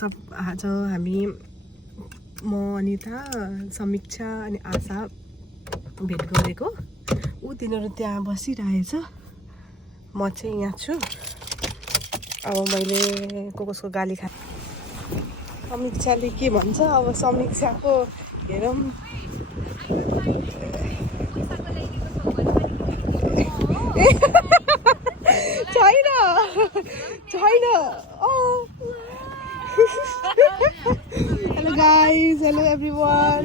सब आज हामी म अनिता समीक्षा अनि आशा भेट गरेको ऊ तिनीहरू त्यहाँ बसिरहेछ म चाहिँ यहाँ छु अब मैले कसको गाली खा समीक्षाले के भन्छ अब समीक्षाको हेरौँ छैन छैन हेलो गाइज हेलो एभ्रिवान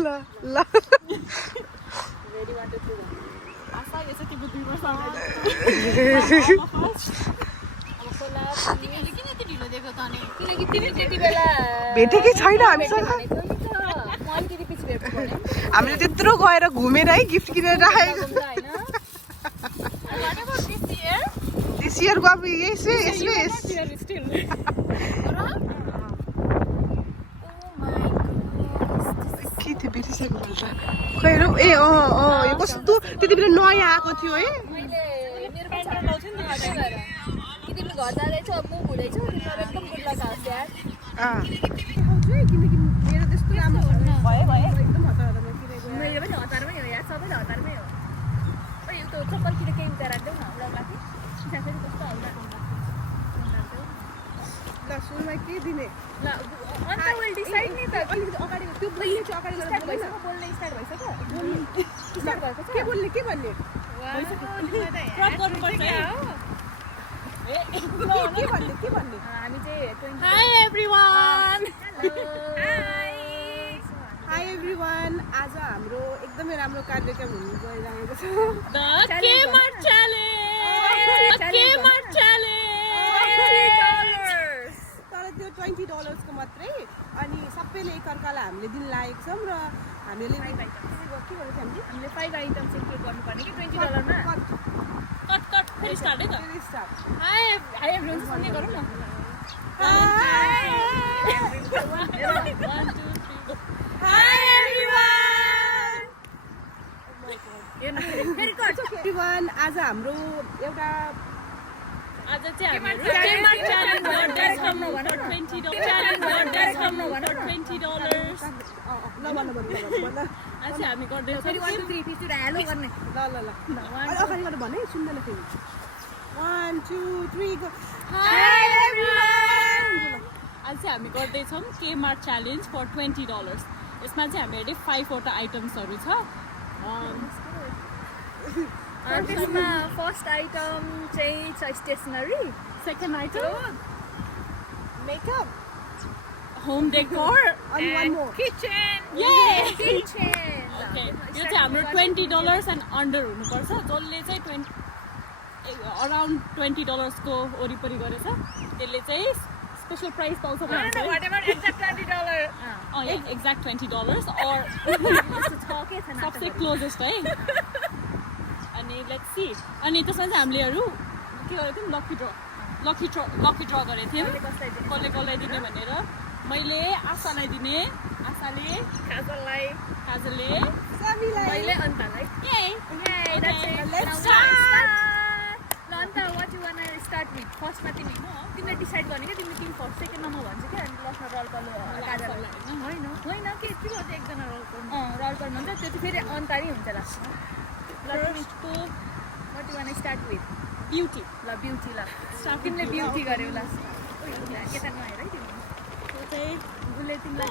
ल ल भेटेकै छैन हामीसँग हामीले त्यत्रो गएर घुमेर है गिफ्ट किनेर राखेको दिस इयरको अब यही के थियो बिर्सिसक्नु खै हेरौँ ए यो कस्तो त्यति बेला नयाँ आएको थियो है मेरो त्यस्तो राम्रो एकदम मैले पनि हतारमै हो यार सबैले हतारमै हो त्यो चप्पल किनेर केही उता राख्दैौ न माथि कस्तो आउँदा ल सुरुमा के दिने ल अन्त विल डिसाइड नि त अलिकति अगाडि त्यो बोल्ने चाहिँ अगाडि स्टार्ट भइसक्यो बोल्ने स्टार्ट भइसक्यो स्टार्ट भएको छ के भन्ने क्रप गर्नुपर्छ के भन्ने हामी चाहिँ हाई एभ्रिवान हाई एभ्रिवान आज हाम्रो एकदमै राम्रो कार्यक्रम हुन गइरहेको छ तर त्यो $20 को मात्रै अनि सबैले एकअर्कालाई हामीले दिन लागेको छौँ र हामीले के गरेको थियो हामीले 5 आइटम्स इन्क्लुड गर्नुपर्ने कि $20 मा कट फेरि स्टार्ट है त हाई एभ्रिवान सुन्ने गरौँ न हाई एभ्रिवान आज हाम्रो एउटा आज चाहिँ हाम्रो आज हामी गर्दैछौँ फेरि 1 2 3 फिचर हेलो गर्ने ल अगाडि गएर भने सुन्दैन फेरि 1 2 3 गो हाई एभ्रिवान आज चाहिँ हामी गर्दैछौँ केमार्ट च्यालेन्ज फर $20 यसमा चाहिँ हामीले 5 वटा आइटम्सहरू छ त्यसमा फर्स्ट आइटम चाहिँ छ stationery second item makeup home decor kitchen okay यो चाहिँ हाम्रो $20 एन्ड अन्डर हुनुपर्छ जसले चाहिँ अराउन्ड $20 को वरिपरि गरेछ त्यसले चाहिँ स्पेशल प्राइज पाउँछ एक्ज्याक्ट $20 और सबसे क्लोजेस्ट है अनि लेट्स सी अनि त्यसमा चाहिँ हामीलेहरू के गरेको थियौँ लकी ड्र गरेको थियौँ कसलाई दिने भनेर मैले आशालाई दिने आशाले काजलले मैले अन्तलाई Anta what you want start with फर्स्टमा तिमीले डिसाइड गर्ने क्या तिमी फर्स्ट सेकेन्डमा म भन्छु क्या अनि लास्टमा रलकलो होइन के गर्छ एकजना रलकल भन्छ त्यो चाहिँ फेरि अन्तारै हुन्छ लास्टमा फर्स्टको what you want start with beauty ल तिमीले ब्युटी गर्यौ लास्टमा केटा नहेर है तिमी त्यो चाहिँ उसले तिमीलाई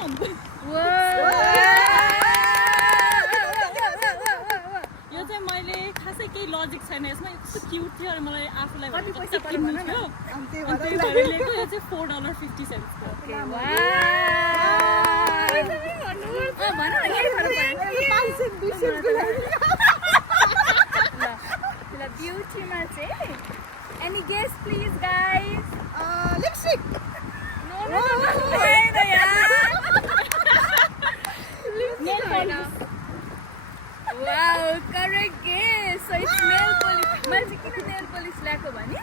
यो चाहिँ मैले खासै केही लजिक छैन यसमा यस्तो क्युट थियो अनि मलाई आफूलाई कति पैसा किन्नु थियो त्यही भएर लिएको यो चाहिँ $4.50 ब्युटीमा चाहिँ any guess please guys lipstick no wow correct guess so it's nail polish मैले चाहिँ किन नेल पोलिस ल्याएको भने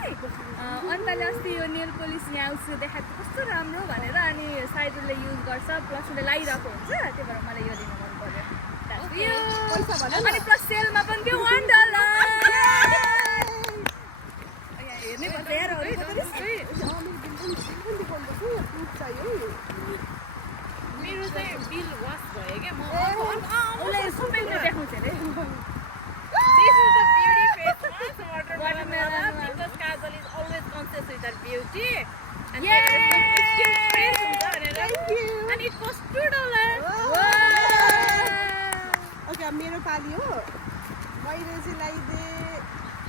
अन्तले अस्ति यो नेल पोलिस यहाँ उसले देखाएको कस्तो राम्रो भनेर अनि सायद उसले युज गर्छ प्लस उसले लगाइरहेको हुन्छ त्यही भएर मलाई यो लिनु मन पर्यो अनि प्लस सेलमा पनि थियो $1 हेर्नै पर्छ यार मेरो चाहिँ बिल वास भयो क्या म उसले सबै कुरा देखाउँछ अरे This is the beauty face mask, watermelon, because Kajal is always conscious with her beauty. And Yay! Thank you. And it costs $2. Okay, मेरो पाली हो मैले चाहिँ लगाइदिए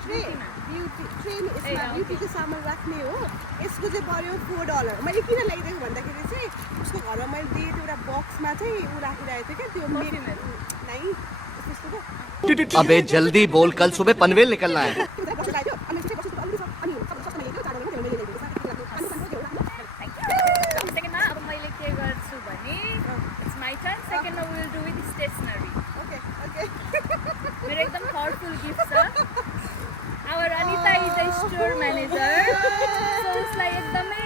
यसमा ब्युटीको सामान राख्ने हो यसको चाहिँ पर्यो $4 मैले किन लगाइदिएको भन्दाखेरि चाहिँ उसको घरमा मैले दिएको एउटा बक्समा चाहिँ ऊ राखिरहेको थिएँ क्या त्यो नै अबे जल्दी बोल कल सुबह पनवेल निकलना है सेकेन्डमा अब मैले के गर्छु भने इट्स माई टर्न सेकेन्डमा विल डु विथ स्टेसनरी मेरो एकदम पावरफुल गिफ्ट छ our Anita is a store manager so उसलाई एकदमै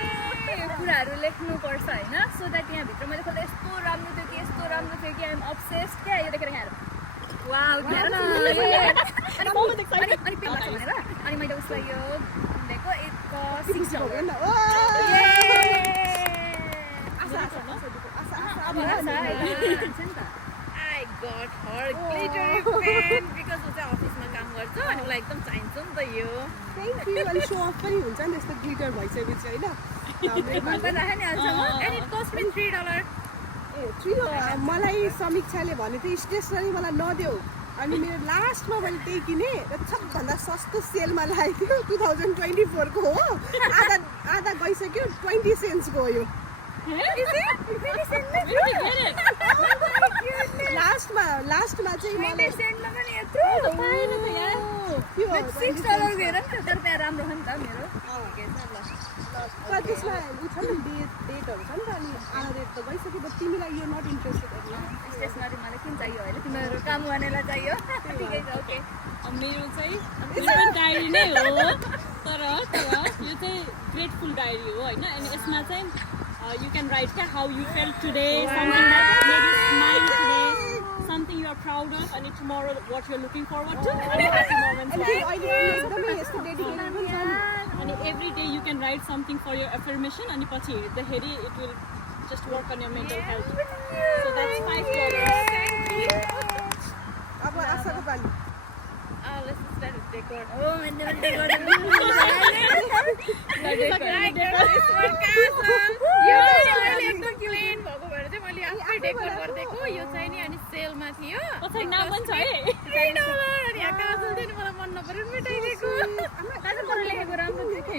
कुराहरू लेख्नुपर्छ होइन सो द्याट यहाँभित्र मैले खोल्दा यस्तो राम्रो थियो कि यस्तो राम्रो थियो कि आइएम अब्सेस्ड क्या यो देखेर यहाँ अनि मैले उसलाई यो दिएको it cost I got her glittery pen because उता अफिसमा काम गर्छ अनि मलाई एकदम चाहिन्छ नि त यो थ्याङ्क यू अनि सो अफ पनि हुन्छ नि यस्तो ग्लिटर भइसकेपछि होइन and it cost me $3. मलाई समीक्षाले भने थियो स्टेसनरी मलाई नदेऊ अनि मेरो लास्टमा मैले त्यही किनेँ र सबभन्दा सस्तो सेलमा लागेको थियो 2024 को हो आधा गइसक्यो 20 सेन्ट्स गयो लास्टमा चाहिँ मलाई $6 हेर नि त तर त्यहाँ राम्रो हो नि त मेरो त्यसमा उ छ नि डेटहरू छ नि त अनि आधा डेट त गइसक्यो बट तिमीलाई यो नट इन्ट्रेस्टेड स्टेसनरी मलाई किन चाहियो होइन तिमीहरू काम गर्नेलाई चाहियो ठिकै छ ओके मेरो चाहिँ डायरी नै हो तर यो चाहिँ ग्रेटफुल डायरी हो होइन अनि यसमा चाहिँ you can write how you felt today, something that made you smile today, something you are proud of, and tomorrow what you are looking forward to, and happy moments. And every day you can write something for your affirmation, and it will just work on your mental health. So that's $5. अब आशाको पाली Let's start with decor. Oh, and then decor. एकदम plain भएको भएर चाहिँ मैले आफै decor गरिदिएको यो चाहिँ नि अनि सेलमा थियो नाम पनि छ है $3 अनि यहाँ काजल थियो नि मलाई मन नपरेर मेटाइदिएको काजल लेखेको राम्रो थियो कि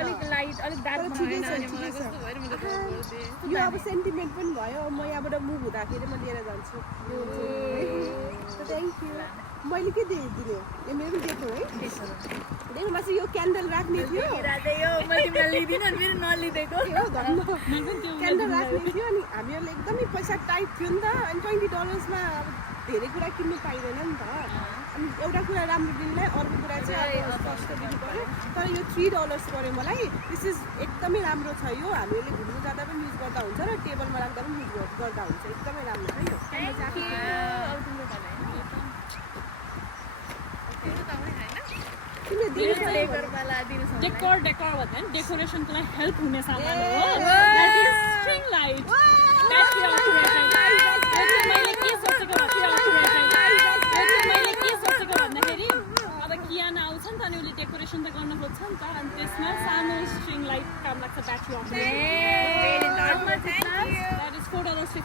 अलिक लाइट अलिक डार्क होइन अनि मलाई कस्तो भयो मैले ड्रप गरिदिएँ यो अब सेन्टिमेन्ट पनि भयो म यहाँबाट मुभ हुँदाखेरि म लिएर जान्छु थ्याङ्क यू मैले के दिने यो मेरो पनि दिएको है डेकोमा चाहिँ यो क्यान्डल राख्ने थियो क्यान्डल राख्ने थियो अनि हामीहरूले एकदमै पैसा टाइट थियो नि त अनि $20 अब धेरै कुरा किन्नु पाइँदैन नि त अनि एउटा कुरा राम्रो दिनलाई अर्को कुरा चाहिँ अब सस्तो दिनु पऱ्यो तर यो $3 पऱ्यो मलाई दिस इज एकदमै राम्रो छ यो हामीहरूले घुम्नु जाँदा पनि युज गर्दा हुन्छ र टेबलमा राख्दा पनि युज गर्दा हुन्छ एकदमै राम्रो छ यो डेकोर भन्दा नि डेकोरेसनको लागि हेल्प हुने सामान हो द्याट इज स्ट्रिङ लाइट मैले के सोचेको भन्दाखेरि अब कियाना आउँछ नि त अनि उसले डेकोरेसन त गर्न खोज्छ नि त अनि त्यसमा सानो स्ट्रिङ लाइट काम लाग्छ ब्याट्री अफ द्याट इज $4.50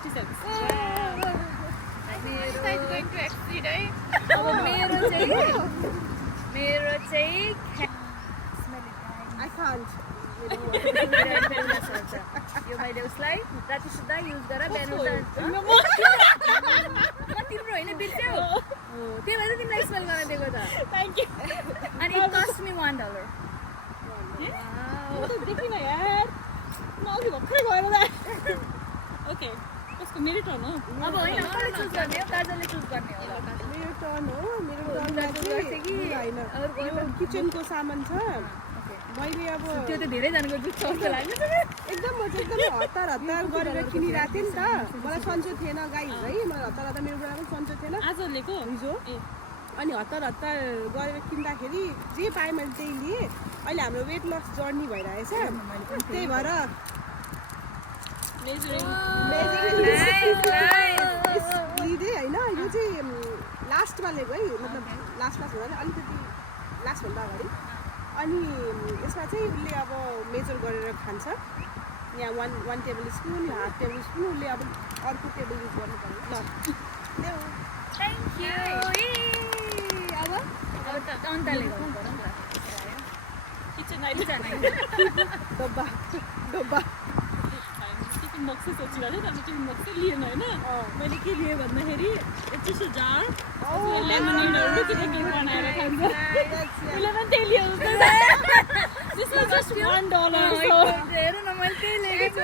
मेरो चाहिँ I can't. यो मैले उसलाई राति सुत्दा युज गरेर बिहान उठ्दा तिम्रो होइन बिर्स्यौ त्यही भएर तिमीलाई स्मेल गर्न दिएको त थ्याङ्क यू अनि इट कस्ट मी $1 देखिन यार म अघि भर्खरै गएर ओके कसको मेरो टर्न हो अब होइन कसले चुज गर्ने हो काजलले चुज गर्ने होला मेरो टर्न हो मेरो टर्नमा चाहिँ होइन यो किचनको सामान छ मैले अब त्यो त धेरैजनाको दुःख जस्तो लाग्यो एकदम म चाहिँ एकदमै हतार गरेर किनिरहेको थिएँ नि त मलाई सन्चो थिएन गाई है मलाई हतार मेरो बुढामा पनि सन्चो थिएन आज लिएको हिजो अनि हतार गरेर किन्दाखेरि जे पाएँ मैले त्यही लिएँ अहिले हाम्रो वेट लस जर्नी भइरहेछ त्यही भएर लिँदै होइन यो चाहिँ लास्टमा लिएको है मतलब लास्ट हुँदा अलिकति लास्टभन्दा अगाडि अनि यसमा चाहिँ उसले अब मेजर गरेर खान्छ यहाँ one table spoon half table spoon उसले अब अर्को टेबल युज गर्नु पर्यो ल थ्याङ्क यू अब अन्तले गर्नु पर्यो नि त किचन डब्बा डब्बा टिफिन बक्सै सोचिरहेको थिएँ तर टिफिन बक्सै लिएन होइन मैले के लिएँ भन्दाखेरि चिसो जार लेमनेडहरू के बनाएर खान्छ उसले पनि त्यही लियो This was just $1. हेर न मैले त्यही लिएको छु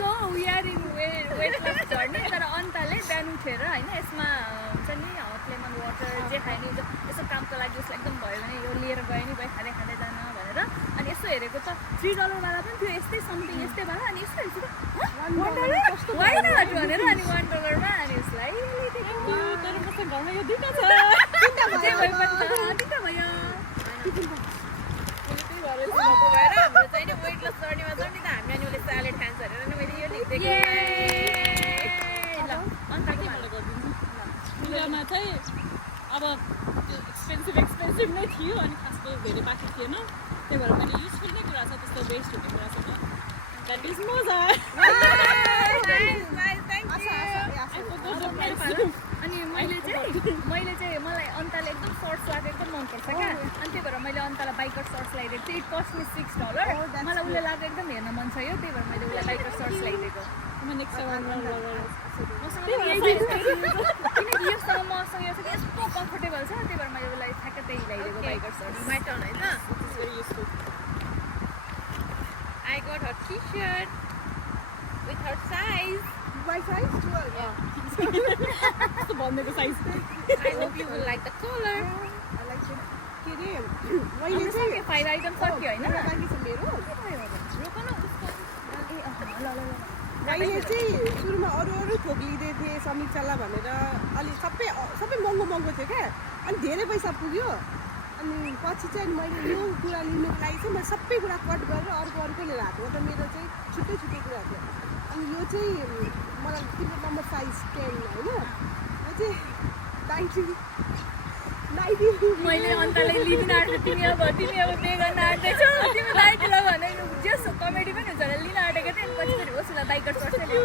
so we are in weight loss journey तर अन्तले बिहान उठेर होइन यसमा हुन्छ नि हट लेमन वाटर जे खायो नि यसो कामको लागि उसलाई एकदम भयो भने यो लिएर गयो नि गयो खाँदै खाँदै जान भनेर अनि यसो हेरेको त $3 वाला पनि थियो यस्तै समथिङ यस्तै वाला अनि यसो हेरेको त वाइ नट भनेर अनि $1 मा अनि उसलाई तर मसँग घरमा यो दुईटा छ तिनवटा भयो भएर हाम्रो चाहिँ नि वेट लस जर्नीमा जाउँ नि त हामी अनि उसले स्यालेड खान्छ भनेर नि मैले यो लेखिदिएको ल अन्तको मैले गरिदिन्छु मिलामा चाहिँ अब त्यो एक्सपेन्सिभ नै थियो अनि खासको धेरै बाँकी थिएन त्यही भएर मैले युजफुल नै कुरा छ त्यस्तो वेस्ट हुने कुरा छैन द्याट इज मजा अनि मैले चाहिँ मलाई अन्तले एकदम सर्ट्स लगाएको एकदम मनपर्छ क्या अनि त्यही भएर मैले अन्तलाई बाइकर सर्ट्स लगाइदिएको थिएँ इट कस्ट मी $6 मलाई उसले लगाएको एकदम हेर्न मन छ यो त्यही भएर मैले उसलाई बाइकर सर्ट्स लगाइदिएको किनकि योसँग मसँग यो चाहिँ यस्तो कम्फर्टेबल छ त्यही भएर मैले उसलाई ठ्याक्कै त्यही लगाइदिएको बाइकर सर्ट्स माइ टर्न होइन very useful I got her t-shirt with her size. My size 12 कस्तो भन्नेको size I hope you will like the color. I like it के अरे मैले चाहिँ 5 आइटम सक्यो होइन बाँकी छ मेरो रोकन उसको ल मैले चाहिँ सुरुमा अरू थोक लिँदै थिएँ समीक्षालाई भनेर अलि सबै महँगो थियो क्या अनि धेरै पैसा पुग्यो अनि पछि चाहिँ मैले यो कुरा लिनुको लागि चाहिँ मैले सबै कुरा कट गरेर अर्को लिएर आएको त मेरो चाहिँ छुट्टै कुरा थियो अनि यो चाहिँ मलाई तिम्रो नम्बर साइज 10 होइन यो चाहिँ 90 मैले अन्तले लिन आँटेको तिमी अब पे गर्न आँट्दैछौ तिमी लाइटल भने जस कमेडी पनि हुन्छ लिन आँटेको थिएँ पछि फेरि उसलाई बाइकर सर्ट्स यो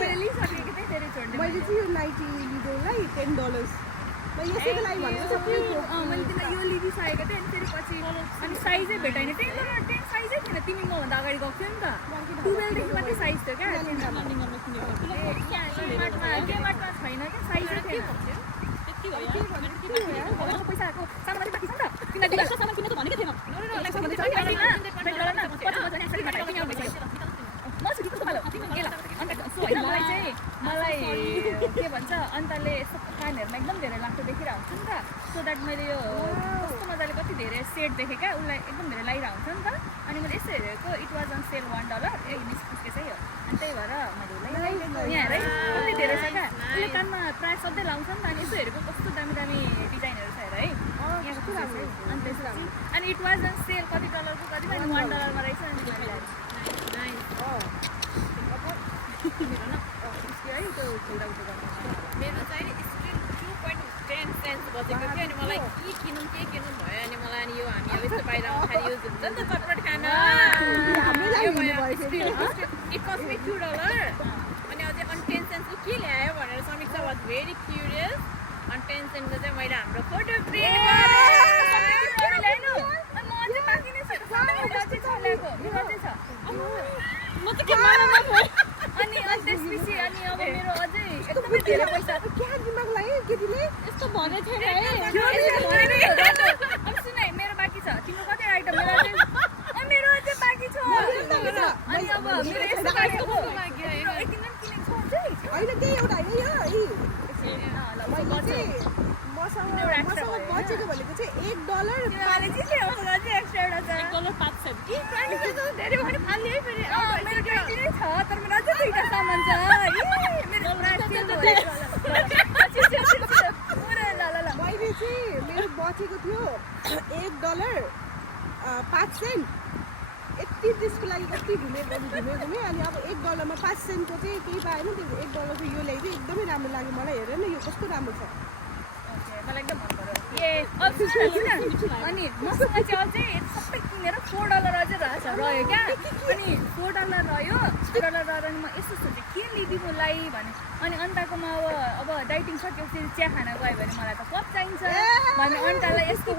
मैले लिइसकेको थिएँ फेरि छोड्दै मैले चाहिँ यो नाइटी लिँदैलाई $10 मैले यसैको लागि भनेको सबै मैले तिमीलाई यो लिइसकेको थिएँ अनि फेरि पछि अनि साइजै भेटाइन 10 साइजै थिएन तिमी मभन्दा अगाडि गएको थियो नि त 12 देखि मात्रै साइज थियो क्या केमार्टमा छैन क्या साइजै थिएन पैसाको सामान बाँकी छ नि त तिमीलाई सामान किनेको भनेको थिएन म छु कस्तो पालो अन्त सो होइन मलाई के भन्छ अन्तले यस्तो कानहरूमा एकदम धेरै लाग्दो देखिरहेको हुन्छ नि त सो द्याट मैले यो कस्तो मजाले कति धेरै सेट देखेँ क्या उसलाई एकदम धेरै लगाइरहेको हुन्छ नि त अनि मैले यसो हेरेको इट वाज अन सेल $1 निस्किसकेकै हो अनि त्यही भएर मैले उसलाई यहाँ हेर कति धेरै छ क्या उसले कानमा प्रायः सधैँ लाउँछ नि त अनि यसो हेरेको कस्तो दामी डिजाइनहरू छ हेर है यहाँ कस्तो राम्रो अनि त्यसपछि अनि इट वाज अन सेल कति डलरको कति $1 मा रहेछ अनि मेरो चाहिँ स्क्रिन 2.10 सेन्स बजेको थियो अनि मलाई के किनौँ भयो अनि मलाई अनि यो हामी अब यस्तो बाहिर खाना युज हुन्छ नि त चटपट खाना इट कस्ट मी $2 अनि अझै अनि 10 सेन्सको के ल्यायो भनेर समीक्षा वाज भेरी क्युरियस अनि 10 सेन्सको चाहिँ मैले हाम्रो फोटो प्रिन्ट अनि त्यसपछि अनि अब मेरो अझै एकदमै धेरै पैसा क्या दिमाग लाग्यो केटीले यस्तो भने थिएन है अब सुन है मेरो बाँकी छ तिम्रो कति आइटम मेरो अझै बाँकी छ अनि अब मेरो यस्तो किनेको होइन त्यही एउटा होइन यो मैले चाहिँ मसँग एउटा extra मसँग भयो बचेको भनेको चाहिँ $1 तिमीले चाहिँ ल्याउँछ अझै एक्स्ट्रा एउटा छ $1.05 कि 20 त धेरै भने फाल्ने है फेरि मेरो 20 नै छ तर मेरो अझै दुईटा सामान छ मेरो पुरै ल ल ल मैले चाहिँ मेरो बचेको थियो $1.05 यति त्यसको लागि कति घुमेँ अनि अब $1 मा 5 सेन्टको चाहिँ केही पाएन त्यो $1 को यो ल्याइदियो एकदमै राम्रो लाग्यो मलाई हेर न यो कस्तो राम्रो छ मलाई एकदम मन पर्यो अनि मसँग चाहिँ अझै सबै किनेर $4 अझै रह्यो क्या अनि $4 रह्यो $4 रहेर अनि म यसो सोचेँ के लिइदिउँ मलाई भने अनि अन्ताकोमा अब डाइटिङ सकेपछि चिया खान गयो भने मलाई त कप चाहिन्छ भने अन्तालाई यसको $1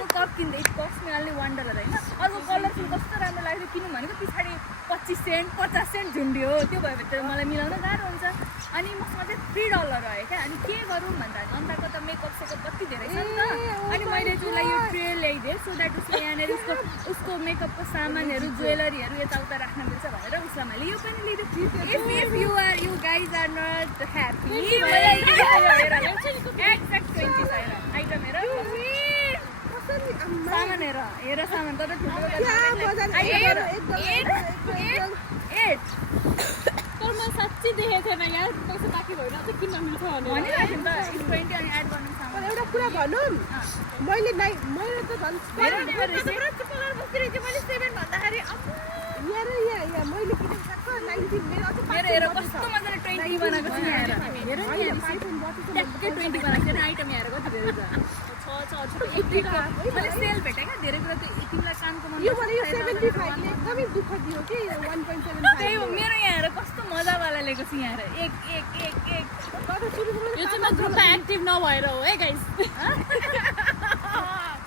को कप किन्दै इट कस्ट मी ओन्ली $1 होइन अर्को कलरफुल कस्तो राम्रो लाग्यो किनौँ भनेको पछाडि 25 सेन्ट 50 सेन्ट झुन्डियो त्यो भयो भने त मलाई मिलाउन गाह्रो हुन्छ अनि मसँग चाहिँ $3 रह्यो क्या अनि के गरौँ भन्दा अन्ताको त मेकअप सेकअप कति धेरै छ नि त अनि मैले चाहिँ उसलाई यो ट्रे ल्याइदिएँ सो द्याट उसले यहाँनिर उसको मेकअपको सामानहरू ज्वेलरीहरू यताउता राख्न मिल्छ भनेर उसलाई मैले यो पनि लिइदिएको if you guys are not happy exact 20 छैन आइटम हेर सामान हेर सामान कता ठुलो तर म साँच्चै देखेको थिएन यार पैसा बाँकी भएन अझै किन्न मिल्छ भनेर भनिरहेको नि त 20 अनि एड गर्नु सामान तर एउटा कुरा भनौँ मैले मैले त झन् मेरो कलर बस्दिरहेको थियो मैले 7 भन्दाखेरि यहाँ मैले किनेको ट्याक्क 19 मेरो अझै मेरो हेर कस्तो मजाले 20 बनाएको छु यहाँ हेर ट्याक्कै 20 बनाएको छु आइटम यहाँ हेर कति धेरै छ मैले सेल भेटेँ क्या धेरै कुरा तिमीलाई कामको मन यो भने यो 75 ले एकदमै दुःख दियो कि 1.75 त्यही हो मेरो यहाँ हेर कस्तो मजावाला ल्याएको छु यहाँ हेर एक तर सुरुमा यो चाहिँ म ग्रुपमा एक्टिभ नभएर हो है guys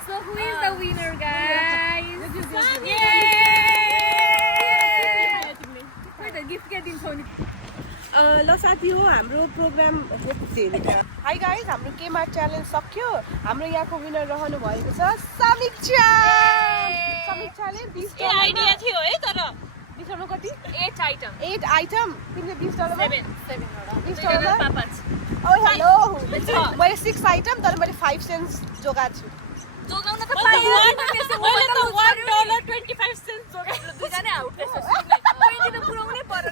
So who is the winner, guys? खोइ त गिफ्ट के दिन्छौ नि ल साथी हो हाम्रो प्रोग्राम हाई गाइज हाम्रो केमा च्यालेन्ज सक्यो हाम्रो यहाँको विनर रहनु भएको छ समीक्षाले 20 आइडिया थियो है तर $20 कति 8 आइटम 8 आइटम तिमीले $20 $20 पापाच ओ हेलो मैले 6 आइटम तर मैले 5 सेन्ट्स जोगाएको छु जोगाउन त मैले त $1.25 जोगाएको दुईजना आउट 20 त पुराउनै पर्यो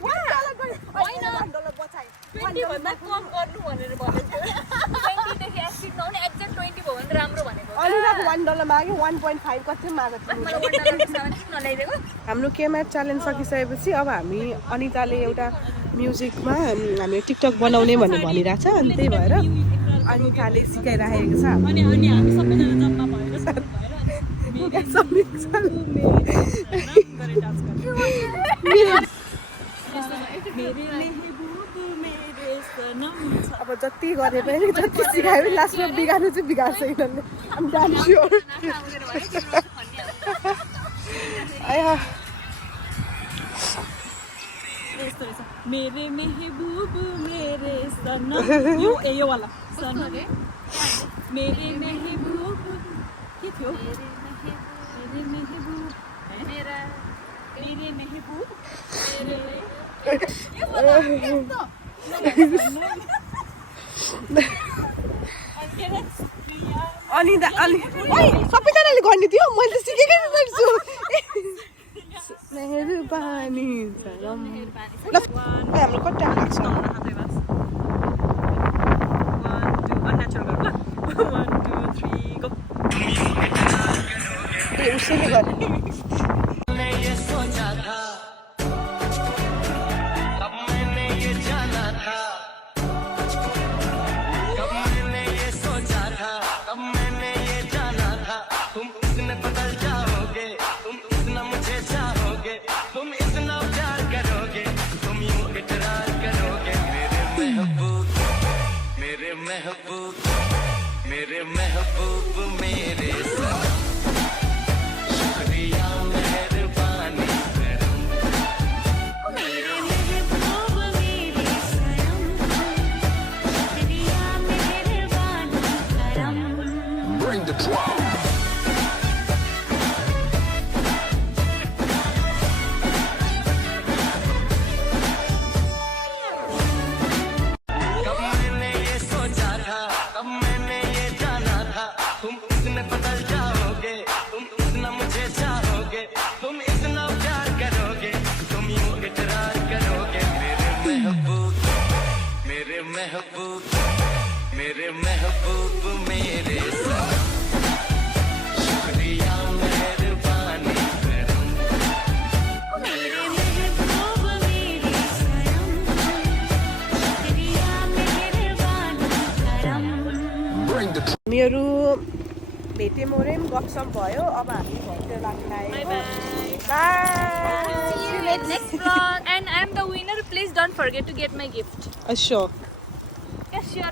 होइन $1 बचाइ 20 भन्दा कम गर्नु भनेर भनेको 20 देखि एक्सिड नहुने एक्ज्याक्ट 20 भयो भने राम्रो भनेको अनिताको $1 माग्यो 1.5 कति मागेको थियो मलाई $1 सामान किन नल्याइदिएको हाम्रो केमा च्यालेन्ज सकिसकेपछि अब हामी अनिताले एउटा म्युजिकमा हामी टिकटक बनाउने भनेर भनिरहेछ अनि त्यही भएर अनिताले सिकाइराखेको छ अनि हामी सबैजना जम्मा भएर अब जति गरे पनि जति सिकायो पनि लास्टमा बिगार्नु चाहिँ बिगार्छ यिनीहरूले I'm damn sure. मेरे महबूब मेरे सनम यो वाला सनम मेरे महबूब के थियो मेरे महबूब मेरे महबूब अनि सबैजनाले गर्ने थियो मैले त सिकेकै गर्छु मेहरबानी हाम्रो कति टाइम लाग्छ ए उसैले गर्ने मेरे महबूब मेरे शुक्रिया मेहरबानी मेरे महबूब मेरे सनम शुक्रिया मेहरबानी करम Bring the drum कब मैंने ये सोचा था कब मैंने ये जाना महबूब मेरे सनम शुक्रिया मेहरबानी करम मेरे महबूब मेरे सनम शुक्रिया मेहरबानी करम हामीहरू भेटे मोरेम गफसप भयो अब हामी घरतिर लाग्न लागेको See you in next vlog. And I am the winner. Please don't forget to get my gift. Sure. Yes, sure.